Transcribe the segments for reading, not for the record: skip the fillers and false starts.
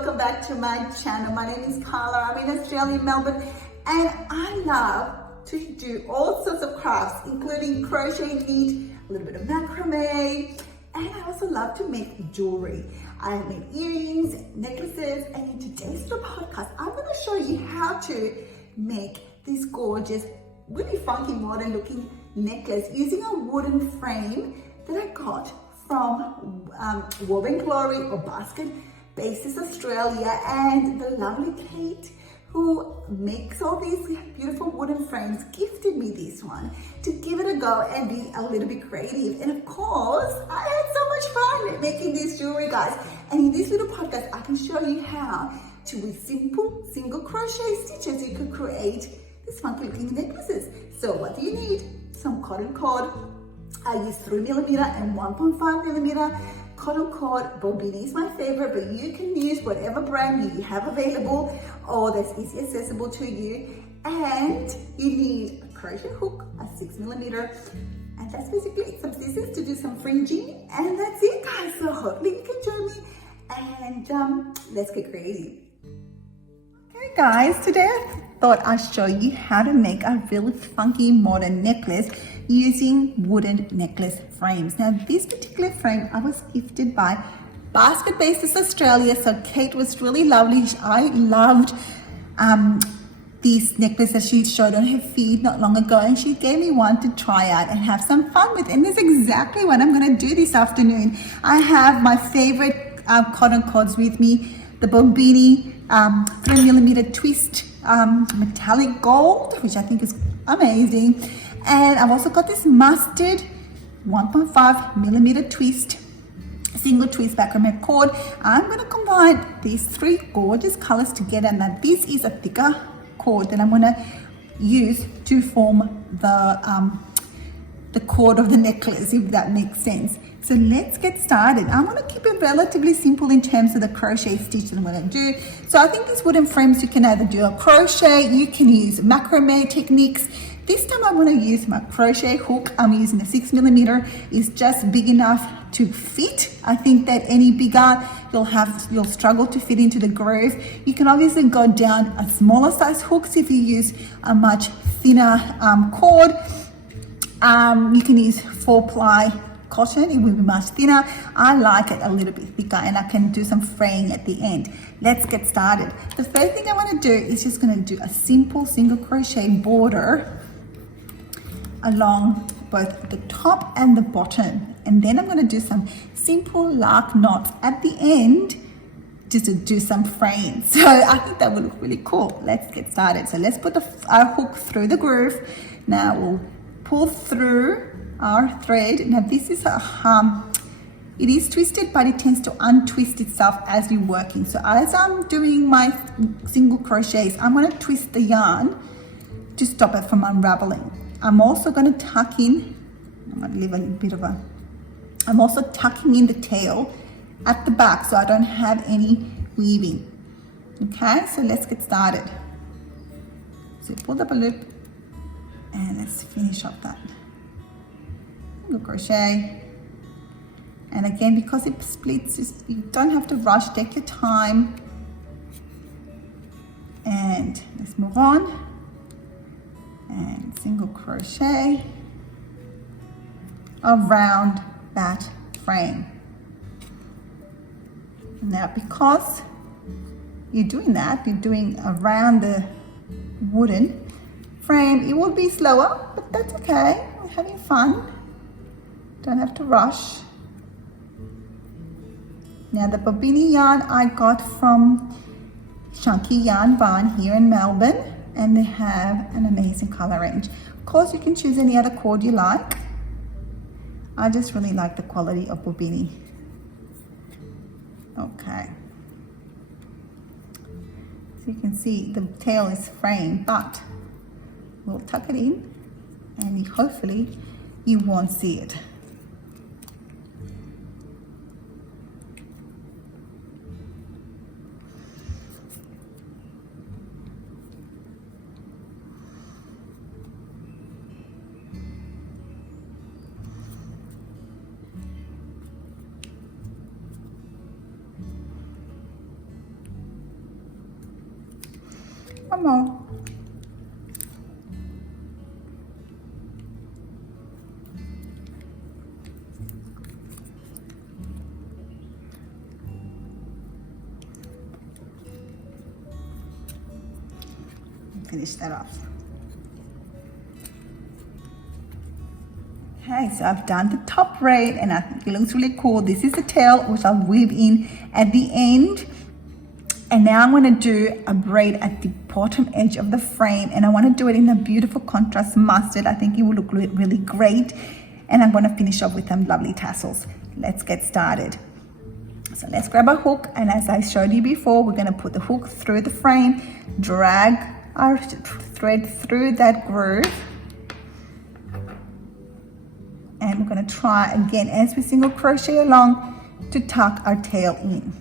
welcome back to my channel. My name is Carla. I'm in Australia, Melbourne, and I love to do all sorts of crafts, including crochet, knit, a little bit of macrame, and I also love to make jewelry. I make earrings, necklaces, and in today's little podcast, I'm going to show you how to make this gorgeous, really funky, modern looking necklace using a wooden frame that I got from Woven Glory or Basket Bases Australia, and the lovely Kate who makes all these beautiful wooden frames gifted me this one to give it a go and be a little bit creative. And of course, I had so much fun making this jewelry, guys. And in this little podcast, I can show you how to, with simple single crochet stitches, you could create these funky looking necklaces. So what do you need? Some cotton cord. I use 3mm and 1.5mm cotton cord. Bobini is my favorite, but you can use whatever brand you have available or that's easy accessible to you. And you need a crochet hook, a 6mm, and that's basically it. Some scissors to do some fringing, and that's it, guys. So hopefully you can join me, and let's get creative. Okay guys, today I thought I'd show you how to make a really funky modern necklace using wooden necklace frames. Now this particular frame I was gifted by Basket Bases Australia, so Kate was really lovely. I loved this necklace that she showed on her feed not long ago, and she gave me one to try out and have some fun with, and that's exactly what I'm going to do this afternoon. I have my favorite cotton cords with me, the Bobini 3mm twist metallic gold, which I think is amazing, and I've also got this mustard 1.5mm twist single twist macrame cord. I'm going to combine these three gorgeous colors together. Now this is a thicker cord that I'm going to use to form the cord of the necklace, if that makes sense. So let's get started. I'm going to keep it relatively simple in terms of the crochet stitch that I'm going to do. So I think these wooden frames, you can either do a crochet, you can use macrame techniques. This time I'm going to use my crochet hook. I'm using a 6mm. It's just big enough to fit. I think that any bigger, you'll struggle to fit into the groove. You can obviously go down a smaller size hooks if you use a much thinner cord. You can use 4-ply cotton, it will be much thinner. I like it a little bit thicker, and I can do some fraying at the end. Let's get started. The first thing I want to do is just going to do a simple single crochet border along both the top and the bottom, and then I'm going to do some simple lark knots at the end just to do some fraying. So I think that will look really cool. Let's get started. So let's put our hook through the groove. Now we'll pull through our thread. Now this is it is twisted, but it tends to untwist itself as you're working. So as I'm doing my single crochets, I'm going to twist the yarn to stop it from unraveling. I'm also going to tuck in, I'm going to leave a bit of I'm also tucking in the tail at the back so I don't have any weaving. Okay, so let's get started. So pull up a loop, and let's finish up that single crochet. And again, because it splits, you don't have to rush, take your time. And let's move on. And single crochet around that frame. Now because you're doing that, you're doing around the wooden frame, it will be slower, but that's okay. We're having fun, don't have to rush. Now the Bobini yarn I got from Chunky Yarn Barn here in Melbourne, and they have an amazing color range. Of course, you can choose any other cord you like. I just really like the quality of Bobini. Okay. So you can see the tail is framed, but we'll tuck it in, and hopefully you won't see it. One more. Finish that off. Okay, so I've done the top braid and I think it looks really cool. This is the tail, which I'll weave in at the end. And now I'm going to do a braid at the bottom edge of the frame, and I want to do it in a beautiful contrast mustard. I think it will look really great. And I'm going to finish off with some lovely tassels. Let's get started. So let's grab a hook, and as I showed you before, we're going to put the hook through the frame, drag our thread through that groove, and we're going to try again as we single crochet along to tuck our tail in.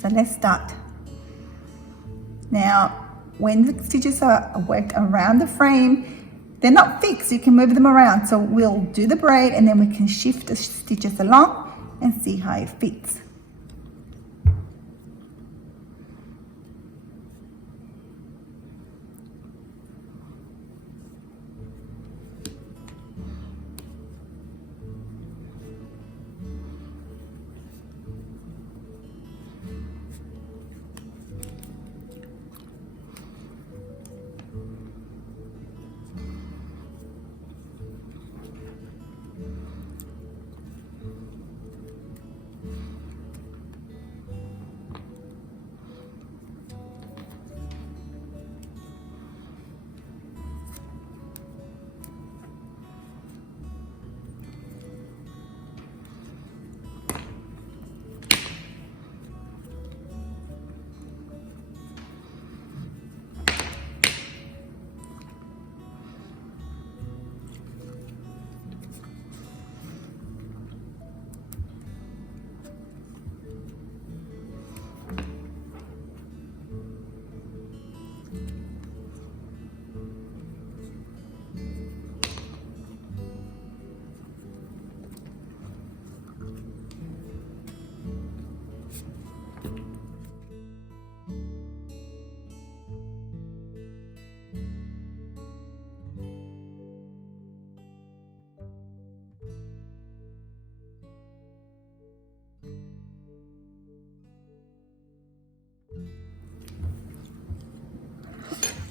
So let's start. Now, when the stitches are worked around the frame, they're not fixed, you can move them around. So we'll do the braid and then we can shift the stitches along and see how it fits.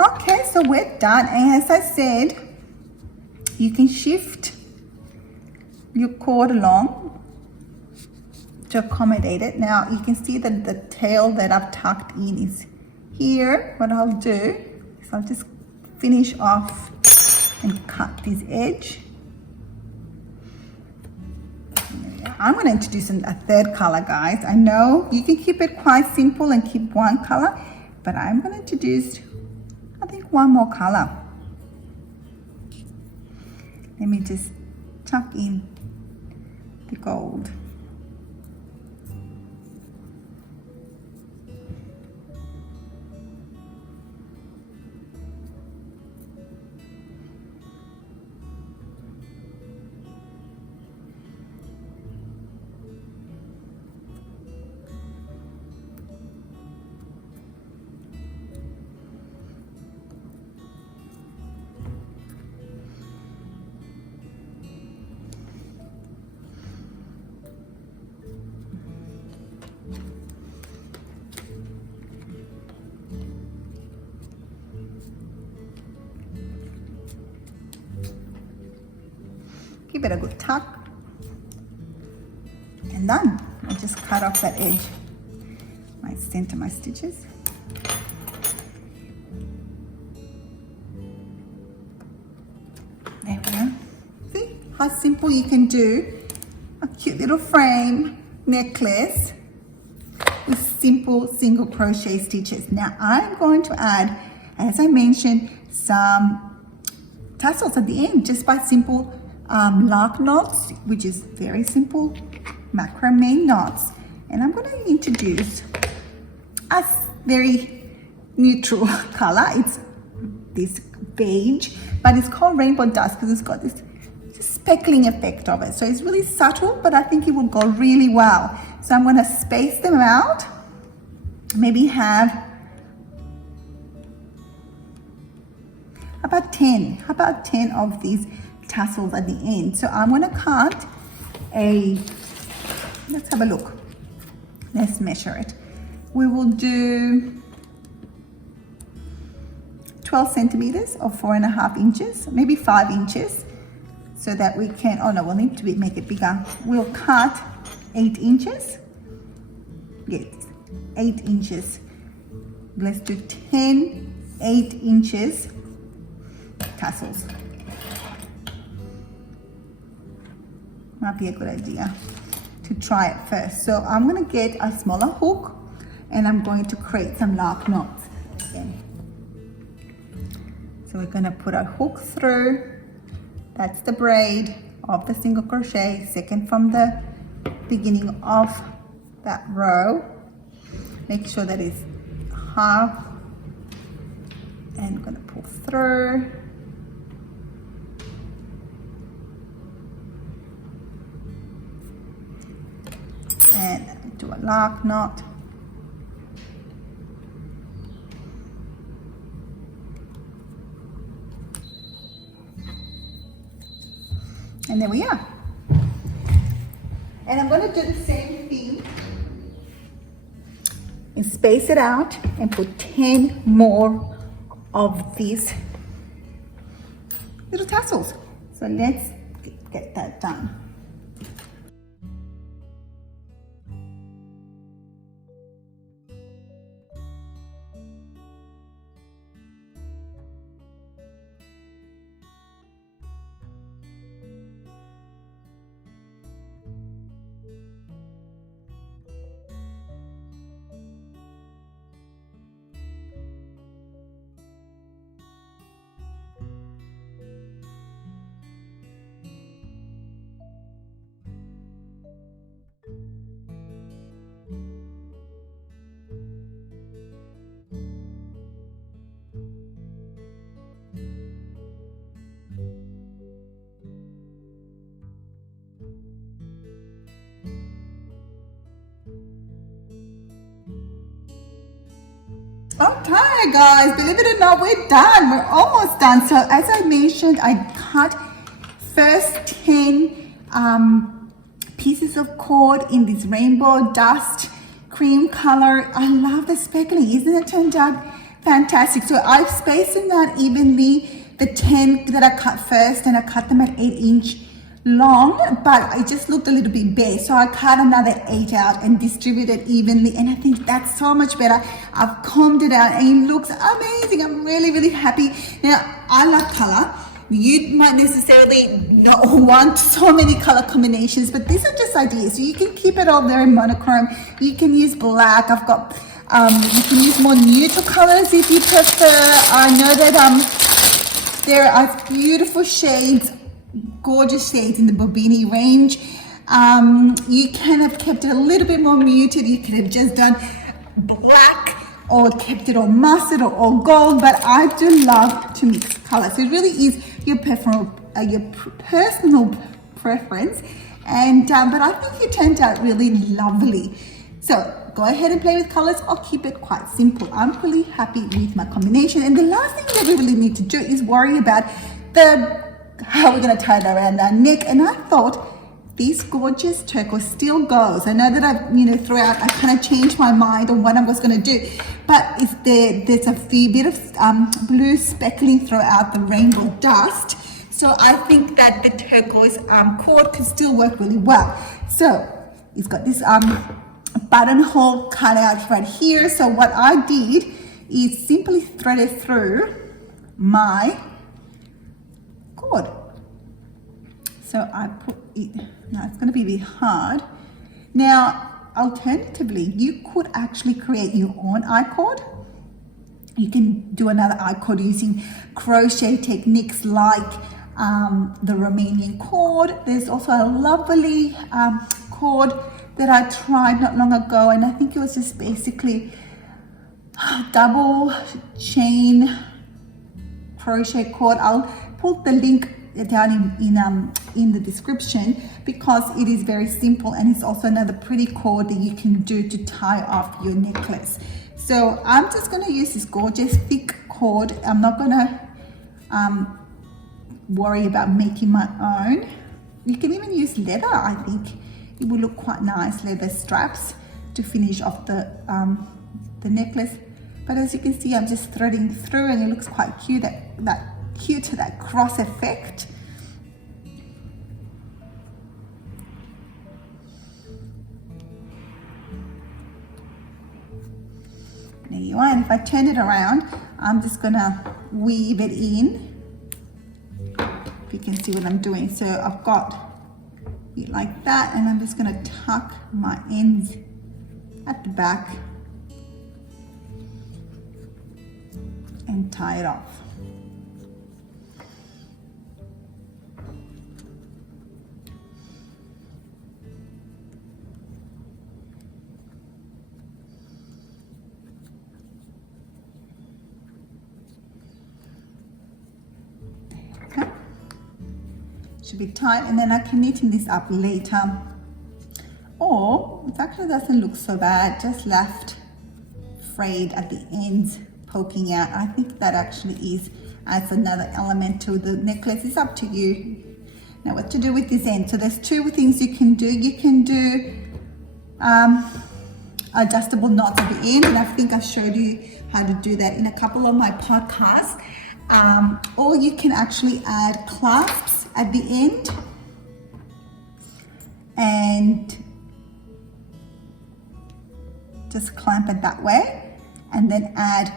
Okay, so we're done, and as I said, you can shift your cord along to accommodate it. Now you can see that the tail that I've tucked in is here. What I'll do is I'll just finish off and cut this edge. I'm going to introduce a third color, guys. I know you can keep it quite simple and keep one color, but I'm going to introduce, I think, one more color. Let me just tuck in the gold. Give it a good tuck, and done. I just cut off that edge. I center my stitches. There we go. See how simple you can do a cute little frame necklace with simple single crochet stitches. Now I'm going to add, as I mentioned, some tassels at the end just by simple lark knots, which is very simple macrame knots. And I'm going to introduce a very neutral color. It's this beige, but it's called rainbow dust because it's got this speckling effect of it. So it's really subtle, but I think it will go really well. So I'm going to space them out, maybe have about 10? How about 10 of these tassels at the end? So I'm gonna cut let's have a look. Let's measure it. We will do 12 centimeters or 4.5 inches, maybe 5 inches, so that we can, oh no, we'll need to make it bigger. We'll cut 8 inches. Yes, 8 inches. Let's do 10 8-inches tassels. Might be a good idea to try it first. So I'm going to get a smaller hook and I'm going to create some lark knots again. So we're going to put our hook through. That's the braid of the single crochet, second from the beginning of that row. Make sure that it's half, and I'm going to pull through. And do a lark knot. And there we are. And I'm going to do the same thing and space it out and put 10 more of these little tassels. So let's get that done. Okay guys, believe it or not, we're done. We're almost done. So as I mentioned, I cut first 10 pieces of cord in this rainbow dust cream color. I love the speckling, isn't it? Turned out fantastic. So I've spaced them out evenly, the 10 that I cut first, and I cut them at 8-inch long, but it just looked a little bit bare, so I cut another 8 out and distributed evenly, and I think that's so much better. I've combed it out and it looks amazing. I'm really happy. Now I love color. You might necessarily not want so many color combinations, but these are just ideas. So you can keep it all very monochrome. You can use black. I've got you can use more neutral colors if you prefer. I know that there are beautiful shades, gorgeous shades in the Bobini range. You can have kept it a little bit more muted. You could have just done black or kept it all mustard or all gold, but I do love to mix colors. So it really is your personal preference, and but I think it turned out really lovely. So go ahead and play with colors or keep it quite simple. I'm really happy with my combination. And the last thing that we really need to do is worry about how we're going to tie it around our neck. And I thought this gorgeous turquoise still goes. I know that I've, throughout I kind of changed my mind on what I was going to do, but there's a fair bit of blue speckling throughout the rainbow dust. So I think that the turquoise cord could still work really well. So it's got this buttonhole cut out right here. So what I did is simply thread it through my cord. So I put it, now it's going to be a bit hard. Now, alternatively, you could actually create your own I-cord. You can do another I-cord using crochet techniques like the Romanian cord. There's also a lovely cord that I tried not long ago, and I think it was just basically double chain crochet cord. I'll put the link down in the description because it is very simple, and it's also another pretty cord that you can do to tie off your necklace. So I'm just going to use this gorgeous thick cord. I'm not going to worry about making my own. You can even use leather. I think it would look quite nice, leather straps to finish off the necklace. But as you can see, I'm just threading through and it looks quite cute, that cross effect. There you are, and if I turn it around, I'm just gonna weave it in. If you can see what I'm doing. So I've got it like that, and I'm just gonna tuck my ends at the back and tie it off. Should be tight, and then I can neaten this up later. Or it actually doesn't look so bad, just left frayed at the ends poking out. I think that actually adds another element to the necklace. It's up to you. Now what to do with this end. So there's two things you can do. You can do adjustable knots at the end, and I think I showed you how to do that in a couple of my podcasts. Or you can actually add clasps at the end and just clamp it that way, and then add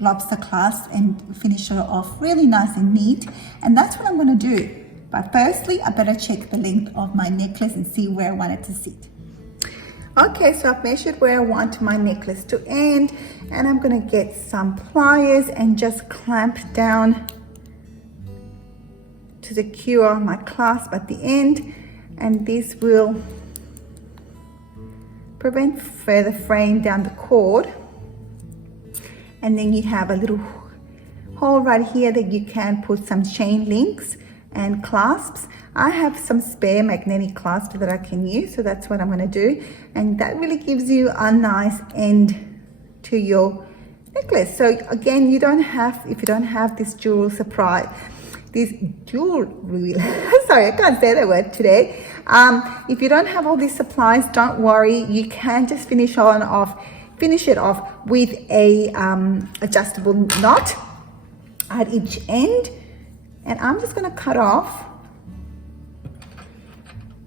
lobster clasp and finish it off really nice and neat. And that's what I'm going to do. But firstly, I better check the length of my necklace and see where I want it to sit. Okay, so I've measured where I want my necklace to end, and I'm going to get some pliers and just clamp down to secure my clasp at the end, and this will prevent further fraying down the cord. And then you have a little hole right here that you can put some chain links and clasps. I have some spare magnetic clasps that I can use, so that's what I'm going to do, and that really gives you a nice end to your necklace. So again, if you don't have this jewelry, sorry, I can't say that word today. If you don't have all these supplies, don't worry. You can just finish it off with a adjustable knot at each end. And I'm just going to cut off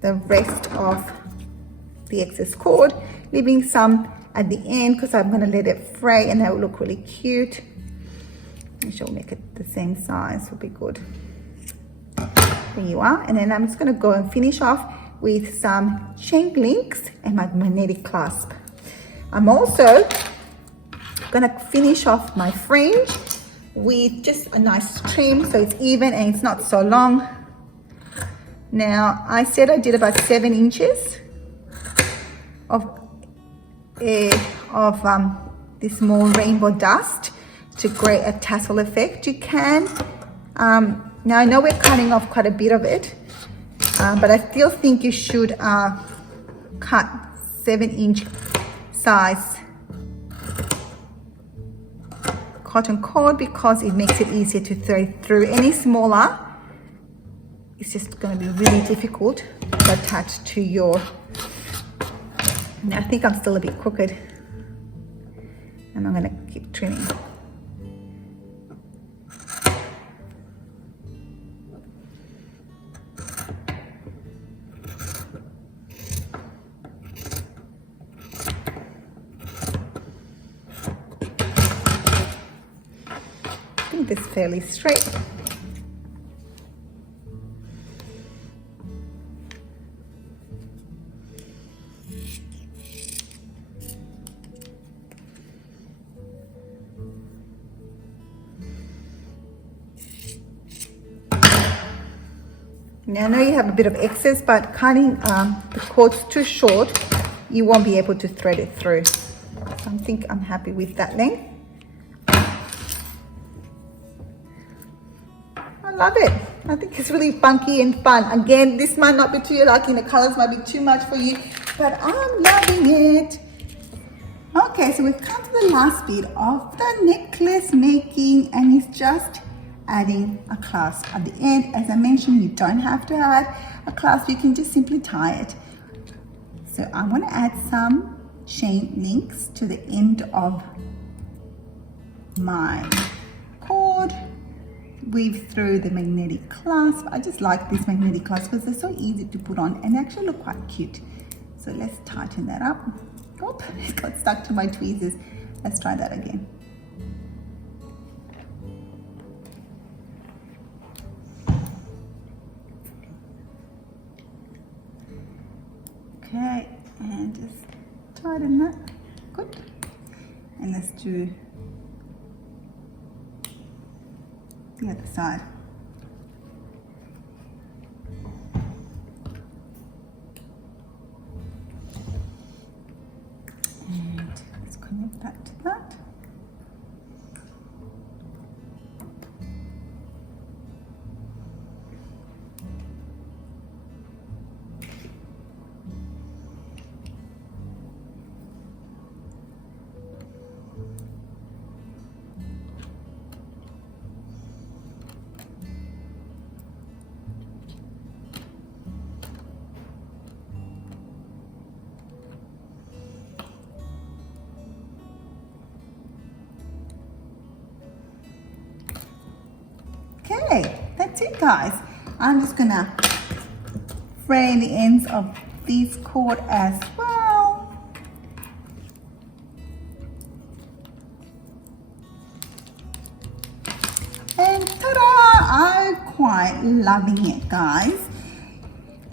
the rest of the excess cord, leaving some at the end because I'm going to let it fray, and that will look really cute. I shall make it the same size, will be good. There you are. And then I'm just going to go and finish off with some chain links and my magnetic clasp. I'm also going to finish off my fringe with just a nice trim so it's even and it's not so long. Now I said I did about 7 inches of this small rainbow dust to create a tassel effect. You can now I know we're cutting off quite a bit of it, but I still think you should cut 7-inch size cotton cord because it makes it easier to thread through. Any smaller, it's just going to be really difficult to attach to your. Now I think I'm still a bit crooked, and I'm going to keep trimming. This fairly straight. Now I know you have a bit of excess, but cutting the cords too short, you won't be able to thread it through. So I think I'm happy with that length. Love it. I think it's really funky and fun. Again, this might not be too lucky, the colors might be too much for you, but I'm loving it. Okay, so we've come to the last bit of the necklace making, and it's just adding a clasp at the end. As I mentioned, you don't have to add a clasp, you can just simply tie it. So I want to add some chain links to the end of my cord, weave through the magnetic clasp. I just like these magnetic clasps because they're so easy to put on and they actually look quite cute. So let's tighten that up. Oh, it got stuck to my tweezers. Let's try that again. Okay, and just tighten that. Good. And let's do the other side. And let's connect that to that. Okay, that's it guys. I'm just gonna fray the ends of this cord as well. And ta-da! I'm quite loving it guys.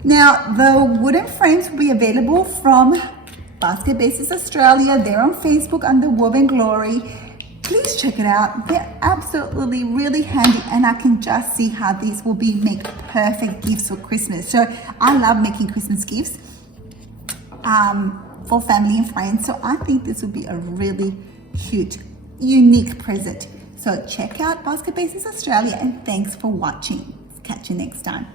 Now the wooden frames will be available from Basket Bases Australia. They're on Facebook under Woven Glory. Please check it out. They're absolutely really handy, and I can just see how these will make perfect gifts for Christmas. So I love making Christmas gifts for family and friends. So I think this will be a really cute, unique present. So check out Basket Bases Australia, and thanks for watching. Catch you next time.